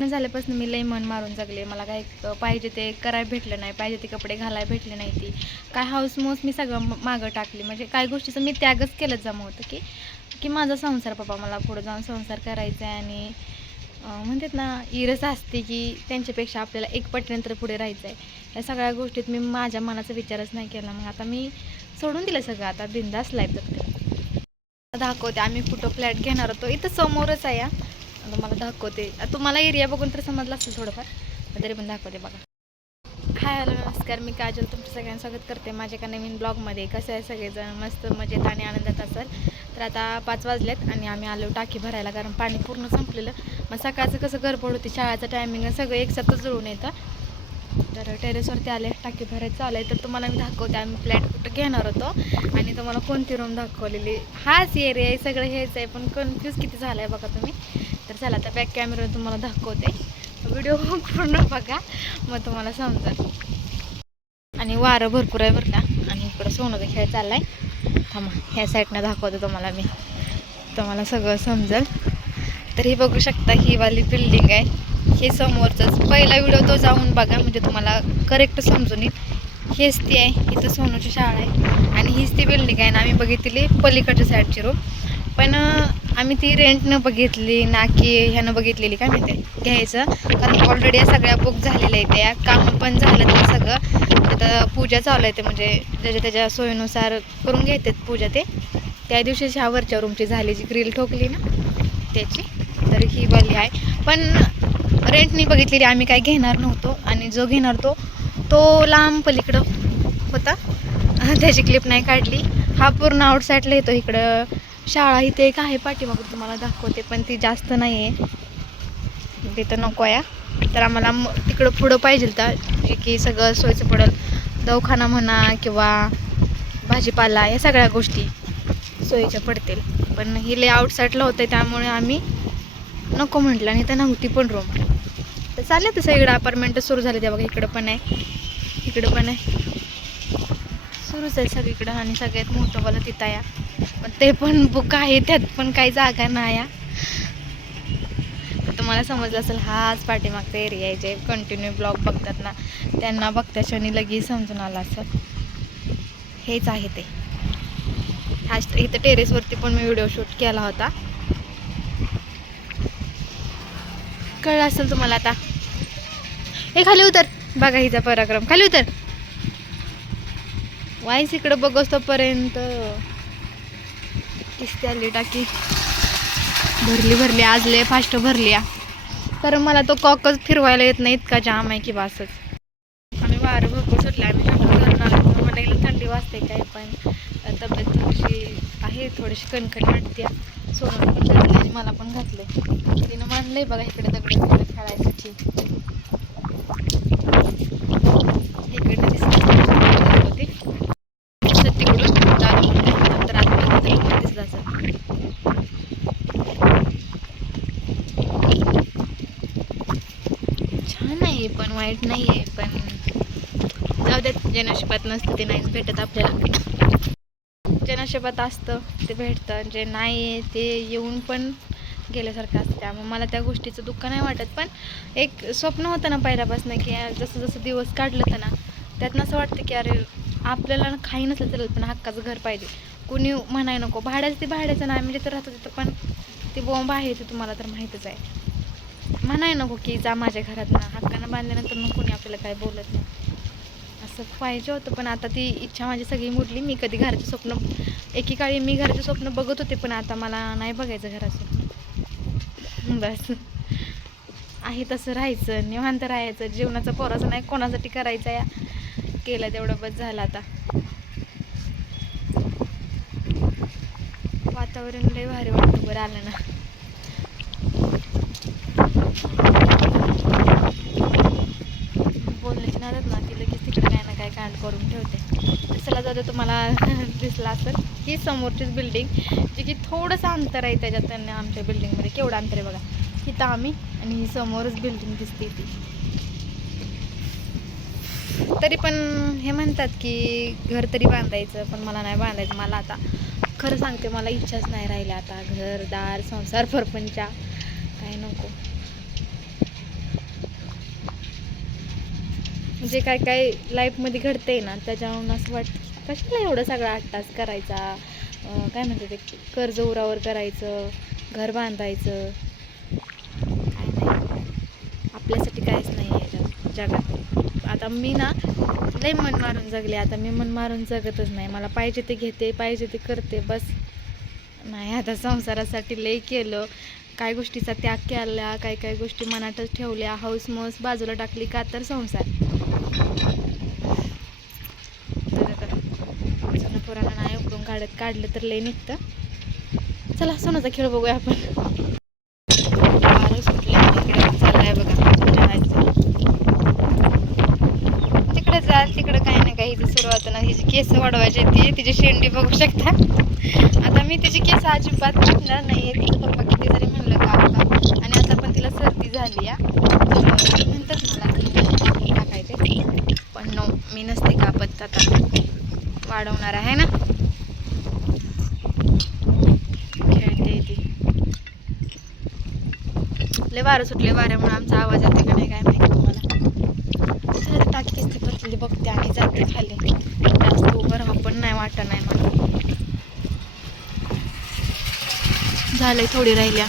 लग्न झाल्यापासून मी लई मन मारून जगले. मला काय पाहिजे ते करायला भेटलं नाही पाहिजे ते कपडे घालायला भेटले नाही ती. काय हाऊस मोस मी सगळं मागं टाकली. म्हणजे काय गोष्टीचं मी त्यागच केलं जमा होतं की की माझा संसार पप्पा मला पुढं जाऊन संसार करायचा आहे आणि म्हणतात ना इरस असते की त्यांच्यापेक्षा आपल्याला एक पटीनंतर पुढे राहायचं आहे. या सगळ्या गोष्टीत मी माझ्या मनाचा विचारच नाही केला. मग आता मी सोडून दिलं सगळं. आता बिंदास लाईफ जगते. दाखवते आम्ही कुठं फ्लॅट घेणार होतो. इथं समोरच आहे तुम्हाला मला दाखवते. तुम्हाला एरिया बघून तर समजलं असेल थोडंफार तरी पण दाखवते बघा. हाय हॅलो नमस्कार. मी काजल तुमचं सगळ्यांचं स्वागत करते माझ्या एका नवीन ब्लॉगमध्ये. कसं आहे सगळेजण? मस्त मजेत आणि आनंदात असेल? तर आता पाच वाजलेत आणि आम्ही आलो टाकी भरायला कारण पाणी पूर्ण संपलेलं. मग सकाळचं कसं गडबड होती शाळाचं टायमिंग सगळं एकसाथच जुळून येतं. तर टेरेसवरती आले टाकी भरायचं चालू आहे. तर तुम्हाला मी दाखवते आम्ही फ्लॅट कुठं घेणार होतो आणि तुम्हाला कोणती रूम दाखवलेली. हाच एरिया आहे सगळं हेच आहे पण कन्फ्यूज किती झालं आहे बघा तुम्ही. तर चला बॅक कॅमेऱ्यावर तुम्हाला दाखवते. व्हिडिओ पूर्ण बघा मग तुम्हाला समजेल. आणि वारं भरपूर आहे बरं का. आणि इकडं सोनं खेळ चालला आहे थांबा ह्या साईडनं दाखवते तुम्हाला मी. तुम्हाला सगळं समजेल. तर ही बघू शकता ही वाली बिल्डिंग आहे. हे समोरचंच. पहिला व्हिडिओ तो जाऊन बघा म्हणजे तुम्हाला करेक्ट समजून येईल. हेच ती आहे. इथं सोनूची शाळा आहे. आणि हीच ती बिल्डिंग आहे ना आम्ही बघितली पलीकडच्या साईडची रूम पण आम्ही ती रेंटनं बघितली ना की ह्यानं बघितलेली काय माहिती घ्यायचं. कारण ऑलरेडी या सगळ्या बुक झालेल्या आहेत त्या काम पण झालं ते सगळं. आता पूजा चालू आहे ते म्हणजे त्याच्या त्याच्या सोयीनुसार करून घेतात पूजा ते. त्या दिवशी ह्या वरच्या रूमची झाली जी ग्रिल ठोकली ना त्याची तर ही वाली आहे. पण रेंटनी बघितलेली आम्ही काय घेणार नव्हतो. आणि जो घेणार तो तो लांब पलीकडं होता. त्याची क्लिप नाही काढली. हा पूर्ण आउटसाईडला येतो इकडं शाळा इथे एक आहे पाठीमागं तुम्हाला दाखवते पण ती जास्त नाही आहे तिथं नको या तर आम्हाला तिकडं पुढं पाहिजे तर जे की सगळं सोयीचं पडेल. दवाखाना म्हणा किंवा भाजीपाला या सगळ्या गोष्टी सोयीच्या पडतील. पण ही लय आउटसाईडला होते त्यामुळे आम्ही नको म्हटलं. आणि तर नव्हती पण रूम तर चालले तसं इकडं अपार्टमेंट सुरू झाले त्या बघा इकडं पण आहे. इकडं पण आहे. सुरूच आहे सगळीकडं आणि सगळ्यात मोठं मला तिथं या पण ते पण बुक आहे त्यात पण काही जागा नाही तुम्हाला समजलं असेल हाच पाठीमागचा एरिया आहे जे कंटिन्यू ब्लॉग बघतात ना त्यांना बघत्या क्षणी लगेच समजून आला असेल. हेच आहे ते. हाच इथं टेरेसवरती पण मी व्हिडिओ शूट केला होता. कळलं असेल तुम्हाला आता? हे खाली उतर. बघा हिचा पराक्रम. खाली उतर. वाईस इकडं बघ तोपर्यंत किस्ती आली टाकी. भरली भरली. आज लय फास्ट भरली आ. तर मला तो कॉकच फिरवायला येत नाही इतका जाम आहे की बासच. आम्ही वारं भरपूर सुटलं आम्ही शटर आलो मला थंडी वाजते काय पण तब्येत थोडीशी आहे थोडीशी कणकणी वाटते. सोनं पण घातले आणि मला पण घातले तिनं मानलंय बघा इकडे दगड खेळायसाठी इकडनं दिसत होती दिसत तिकडून दारू नंतर आतमध्ये तरी दिसलं असं नाही आहे पण वाईट नाही आहे पण जाऊ द्यात जनशिपात नसतं ते नाहीच भेटत आपल्याला. जनशिपात असतं ते भेटतं. जे नाही आहे ते येऊन पण गेल्यासारखं असतं. त्यामुळे मला त्या गोष्टीचं दुःख नाही वाटत. पण एक स्वप्न होतं ना पहिल्यापासून की जसं जसं दिवस काढलं तर ना त्यातनं असं वाटतं की अरे आपल्याला ना काही नसलं चालेल पण हक्काचं घर पाहिजे. कुणी म्हणाय नको. भाड्याचं ते भाड्याचं नाही म्हणजे तर राहतं तिथं पण ती बॉम्ब आहे ते तुम्हाला तर माहीतच आहे. म्हणाय नको की जा माझ्या घरात ना. हक्कानं बांधल्यानंतर मग कोणी आपल्याला काय बोलत नाही. असं पाहिजे होतं पण आता ती इच्छा माझी सगळी मोडली मी कधी घराचे स्वप्न एकेकाळी मी घराचे स्वप्न बघत होते पण आता मला नाही बघायचं घराचं स्वप्न. बस. आहे तसं राहायचं निवांत राहायचं. जीवनाचा पोराचं नाही कोणासाठी करायचं या? केलं तेवढं बस झालं आता. वातावरण लय भारी वाटतं बरं आलं ना बोलण्याची नादात ना ती लगेच तिकडे स्टँड करून ठेवते. चला जाऊ दे तुम्हाला दिसला असेल. ही समोरचीच बिल्डिंग जी की थोडंसं अंतर आहे त्याच्यात त्यांना आमच्या बिल्डिंगमध्ये केवढं अंतर आहे बघा. इथं आम्ही आणि ही समोरच बिल्डिंग दिसते ती. तरी पण हे म्हणतात की घर तरी बांधायचं पण मला नाही बांधायचं. मला आता खरं सांगते मला इच्छाच नाही राहिल्या आता. घरदार संसार परपंचा. काय नको. जे काय काय लाईफमध्ये घडते ना त्याच्यावरून असं वाटतं कशाला एवढं सगळं आठ तास करायचा काय म्हणते ते कर्ज उरावर करायचं घर बांधायचं? काय नाही. आपल्यासाठी काहीच नाही आहे जगात. आता मी ना लय मन मारून जगले. आता मी मन मारून जगतच नाही. मला पाहिजे ते घेते पाहिजे ते करते बस. नाही आता संसारासाठी लय केलं. काय गोष्टीचा त्याग केला काय काय गोष्टी मनातच ठेवल्या हाऊस मौस बाजूला टाकली का तर संसार. तर पोरांना नाही उकडून काढत काढलं तर लय निघतं. चला सोनाचा खेळ बघूया आपण. वारं बघा तिकडे जाल काही ना काही सुरुवात ना हिची केस वाढवायची ती तिची शेंडी बघू शकता. आता मी तिची केस अजिबात कापणार नाही पप्पा किती जरी झाली या नंतर मला टाकायचे. पण नो मी नसते कापत आता वाढवणार आहे ना? खेळते ती. लय वारं सुटले वाऱ्यामुळे आमचा आवाज येते का नाही काय माहिती तुम्हाला. टाकीच ते टाकी बघते आणि जाते खाली. जास्त उभं राहा पण नाही वाटत नाही मला. झालंय थोडी राहिल्या.